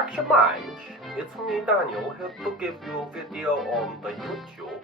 Action Minds, it's me Daniel here to give you a video on the YouTube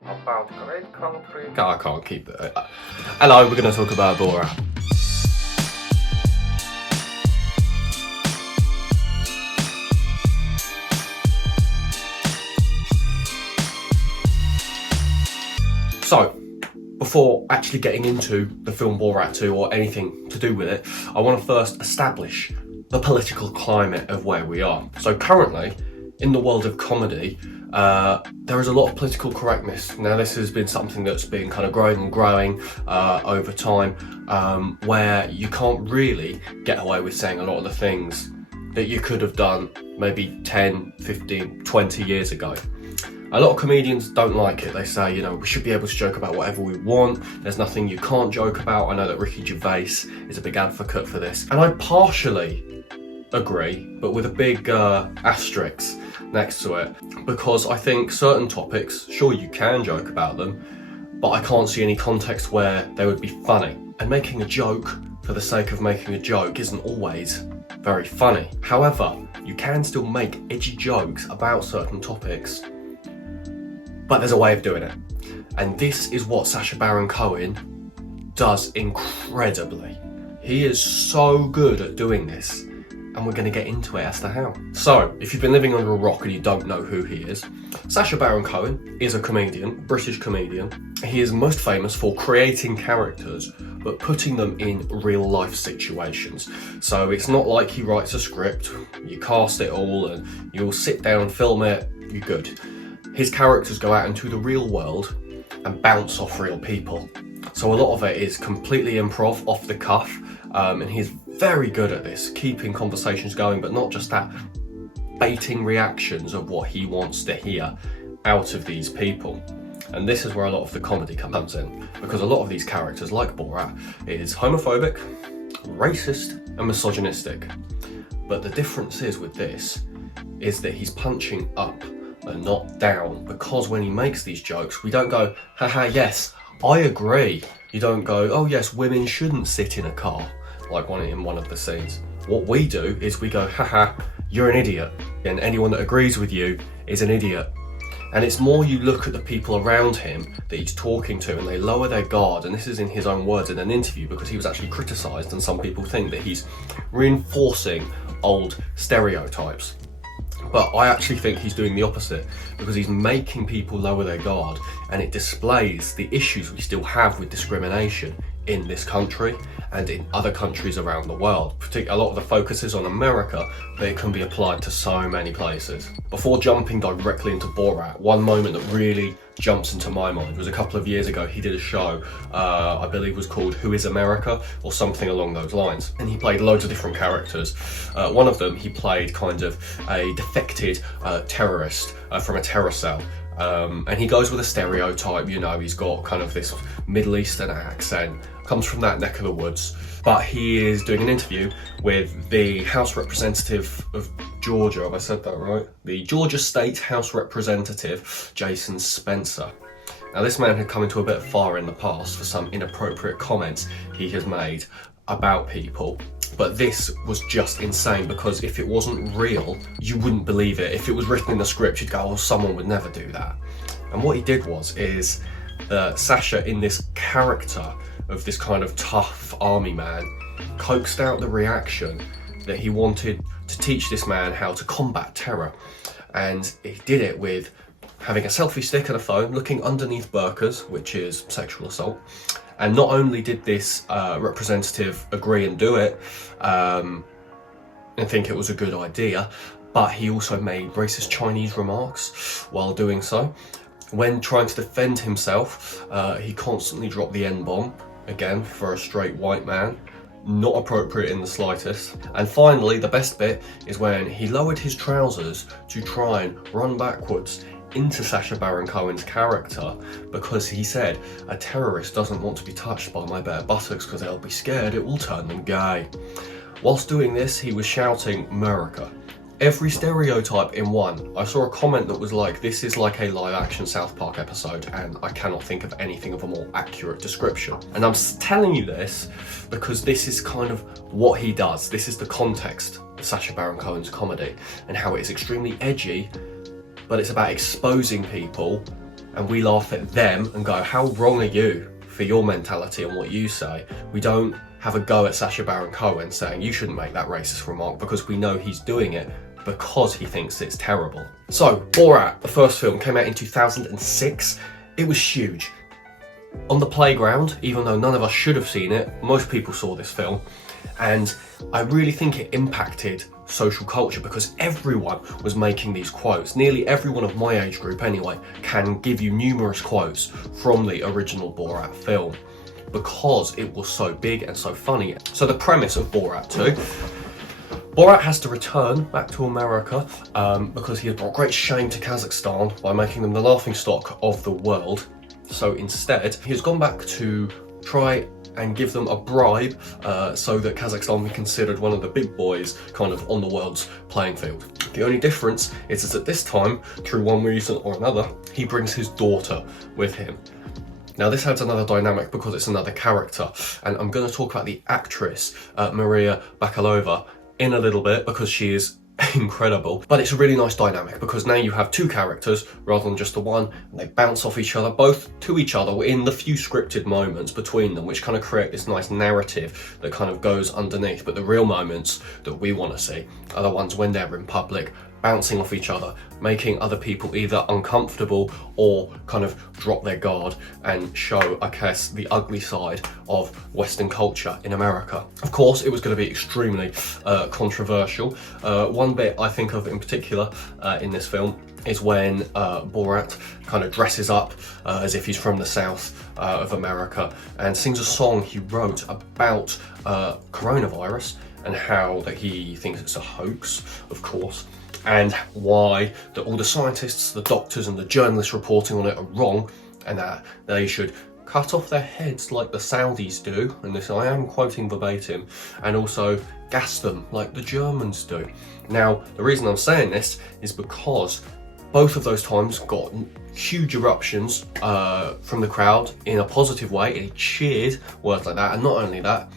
about great country. I can't keep it. Hello, we're going to talk about Borat. So, before actually getting into the film Borat 2 or anything to do with it, I want to first establish the political climate of where we are. So currently, in the world of comedy, there is a lot of political correctness. Now this has been something that's been kind of growing and growing over time, where you can't really get away with saying a lot of the things that you could have done maybe 10, 15, 20 years ago. A lot of comedians don't like it. They say, you know, we should be able to joke about whatever we want. There's nothing you can't joke about. I know that Ricky Gervais is a big advocate for this. And I partially agree, but with a big asterisk next to it. Because I think certain topics, sure you can joke about them, but I can't see any context where they would be funny. And making a joke for the sake of making a joke isn't always very funny. However, you can still make edgy jokes about certain topics, but there's a way of doing it. And this is what Sacha Baron Cohen does incredibly. He is so good at doing this, and we're going to get into it as to how. So, if you've been living under a rock and you don't know who he is, Sacha Baron Cohen is a comedian, British comedian. He is most famous for creating characters, but putting them in real life situations. So it's not like he writes a script, you cast it all, and you'll sit down, film it, you're good. His characters go out into the real world and bounce off real people. So a lot of it is completely improv, off the cuff, and he's very good at this, keeping conversations going, but not just that, baiting reactions of what he wants to hear out of these people. And this is where a lot of the comedy comes in, because a lot of these characters, like Borat, is homophobic, racist, and misogynistic. But the difference is with this, is that he's punching up and not down, because when he makes these jokes, we don't go, haha, yes, I agree. You don't go, oh yes, women shouldn't sit in a car, like in one of the scenes. What we do is we go, haha, you're an idiot, and anyone that agrees with you is an idiot. And it's more you look at the people around him that he's talking to and they lower their guard, and this is in his own words in an interview, because he was actually criticised, and some people think that he's reinforcing old stereotypes. But I actually think he's doing the opposite, because he's making people lower their guard, and it displays the issues we still have with discrimination in this country and in other countries around the world. A lot of the focus is on America, but it can be applied to so many places. Before jumping directly into Borat, one moment that really jumps into my mind was a couple of years ago. He did a show, I believe was called Who is America, or something along those lines, and he played loads of different characters. One of them, he played kind of a defected terrorist from a terror cell. And he goes with a stereotype, you know, he's got kind of this Middle Eastern accent, comes from that neck of the woods. But he is doing an interview with the House Representative of Georgia, have I said that right? The Georgia State House Representative, Jason Spencer. Now this man had come into a bit far in the past for some inappropriate comments he has made about people. But this was just insane, because if it wasn't real, you wouldn't believe it. If it was written in the script, you'd go, oh, someone would never do that. And what he did is Sacha, in this character of this kind of tough army man, coaxed out the reaction that he wanted to teach this man how to combat terror. And he did it with having a selfie stick and a phone, looking underneath burqas, which is sexual assault. And not only did this representative agree and do it and think it was a good idea, but he also made racist Chinese remarks while doing so. When trying to defend himself, he constantly dropped the N-bomb, again, for a straight white man. Not appropriate in the slightest. And finally, the best bit is when he lowered his trousers to try and run backwards into Sacha Baron Cohen's character, because he said, a terrorist doesn't want to be touched by my bare buttocks because they'll be scared it will turn them gay. Whilst doing this, he was shouting America every stereotype in one. I saw a comment that was like, this is like a live action South Park episode, and I cannot think of anything of a more accurate description. And I'm telling you this because this is kind of what he does. This is the context of Sacha Baron Cohen's comedy and how it is extremely edgy, but it's about exposing people, and we laugh at them and go, how wrong are you for your mentality and what you say? We don't have a go at Sacha Baron Cohen saying you shouldn't make that racist remark, because we know he's doing it because he thinks it's terrible. So, Borat, the first film, came out in 2006. It was huge. On the playground, even though none of us should have seen it, most people saw this film. And I really think it impacted social culture because everyone was making these quotes. Nearly everyone of my age group, anyway, can give you numerous quotes from the original Borat film because it was so big and so funny. So the premise of Borat 2, Borat has to return back to America because he has brought great shame to Kazakhstan by making them the laughingstock of the world. So instead, he has gone back to try and give them a bribe so that Kazakhstan be considered one of the big boys kind of on the world's playing field. The only difference is that this time, through one reason or another, he brings his daughter with him. Now this adds another dynamic because it's another character, and I'm going to talk about the actress Maria Bakalova in a little bit because she is incredible. But it's a really nice dynamic because now you have two characters rather than just the one, and they bounce off each other, both to each other in the few scripted moments between them, which kind of create this nice narrative that kind of goes underneath. But the real moments that we want to see are the ones when they're in public, bouncing off each other, making other people either uncomfortable or kind of drop their guard and show, I guess, the ugly side of Western culture in America. Of course, it was going to be extremely controversial. One bit I think of in particular in this film is when Borat kind of dresses up as if he's from the south of America and sings a song he wrote about coronavirus and how that he thinks it's a hoax, of course, and why that all the scientists, the doctors and the journalists reporting on it are wrong, and that they should cut off their heads like the Saudis do, and this I am quoting verbatim, and also gas them like the Germans do. Now, the reason I'm saying this is because both of those times got huge eruptions from the crowd in a positive way. It cheered words like that, and not only that,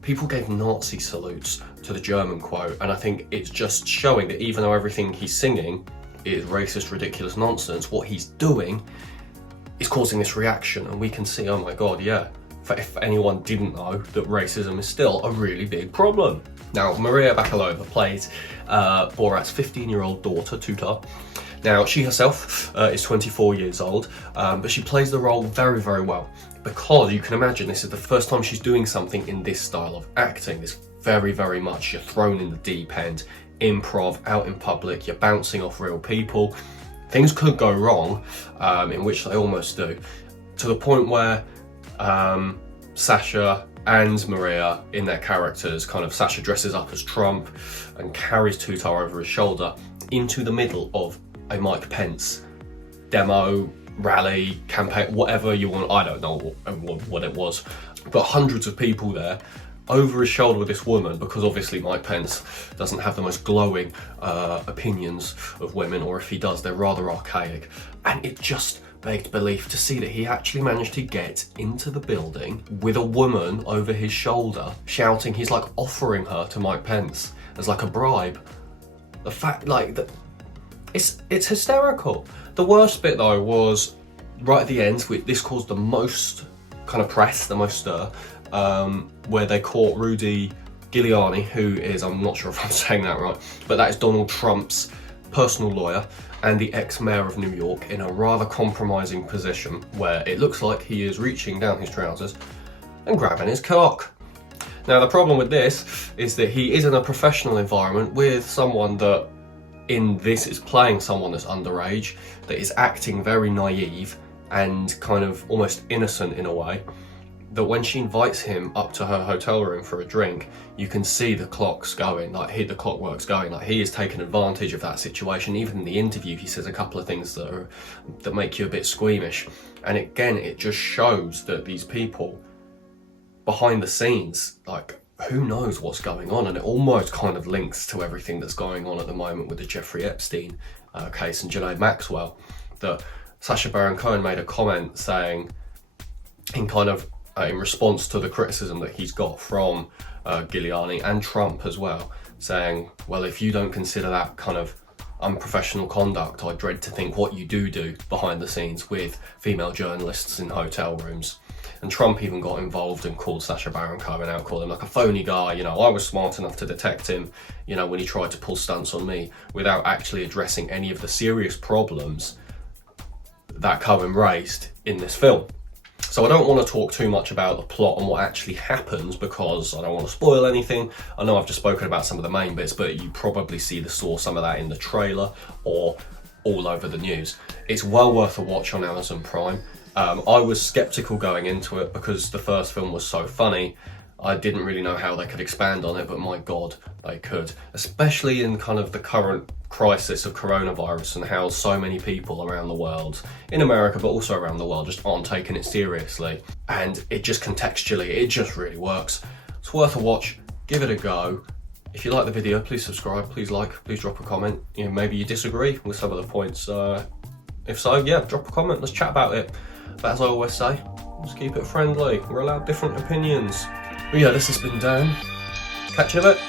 people gave Nazi salutes to the German quote, and I think it's just showing that even though everything he's singing is racist, ridiculous nonsense, what he's doing is causing this reaction, and we can see, oh my god, yeah, if anyone didn't know, that racism is still a really big problem. Now, Maria Bakalova plays Borat's 15-year-old daughter, Tutar. Now, she herself is 24 years old, but she plays the role very, very well, because you can imagine this is the first time she's doing something in this style of acting. This very, very much you're thrown in the deep end, improv, out in public, you're bouncing off real people. Things could go wrong, in which they almost do, to the point where Sacha and Maria in their characters, kind of Sacha dresses up as Trump and carries Tutar over his shoulder into the middle of a Mike Pence demo, rally, campaign, whatever you want. I don't know what it was, but hundreds of people there over his shoulder with this woman, because obviously Mike Pence doesn't have the most glowing opinions of women, or if he does, they're rather archaic. And it just begged belief to see that he actually managed to get into the building with a woman over his shoulder shouting. He's like offering her to Mike Pence as like a bribe. The fact, like, that it's hysterical. The worst bit though was right at the end, this caused the most kind of press, the most stir, where they caught Rudy Giuliani, who is, I'm not sure if I'm saying that right, but that is Donald Trump's personal lawyer and the ex-mayor of New York, in a rather compromising position where it looks like he is reaching down his trousers and grabbing his cock. Now, the problem with this is that he is in a professional environment with someone that in this is playing someone that's underage, that is acting very naive and kind of almost innocent in a way, that when she invites him up to her hotel room for a drink, you can see the clock's going, like the clockwork's going, like he is taking advantage of that situation. Even in the interview, he says a couple of things that make you a bit squeamish. And again, it just shows that these people behind the scenes, like, who knows what's going on, and it almost kind of links to everything that's going on at the moment with the Jeffrey Epstein case and Ghislaine Maxwell, that Sacha Baron Cohen made a comment saying, in response to the criticism that he's got from Giuliani and Trump as well, saying, well, if you don't consider that kind of unprofessional conduct, I dread to think what you do behind the scenes with female journalists in hotel rooms. And Trump even got involved and called Sacha Baron Cohen out, called him like a phony guy. You know, I was smart enough to detect him, you know, when he tried to pull stunts on me, without actually addressing any of the serious problems that Cohen raised in this film. So I don't want to talk too much about the plot and what actually happens, because I don't want to spoil anything. I know I've just spoken about some of the main bits, but you probably saw some of that in the trailer or all over the news. It's well worth a watch on Amazon Prime. I was skeptical going into it because the first film was so funny. I didn't really know how they could expand on it, but my God, they could. Especially in kind of the current crisis of coronavirus and how so many people around the world, in America but also around the world, just aren't taking it seriously. And it just contextually, it just really works. It's worth a watch, give it a go. If you like the video, please subscribe, please like, please drop a comment. You know, maybe you disagree with some of the points. If so, yeah, drop a comment, let's chat about it. But as I always say, let's keep it friendly. We're allowed different opinions. But yeah, this has been Dan. Catch you in a bit.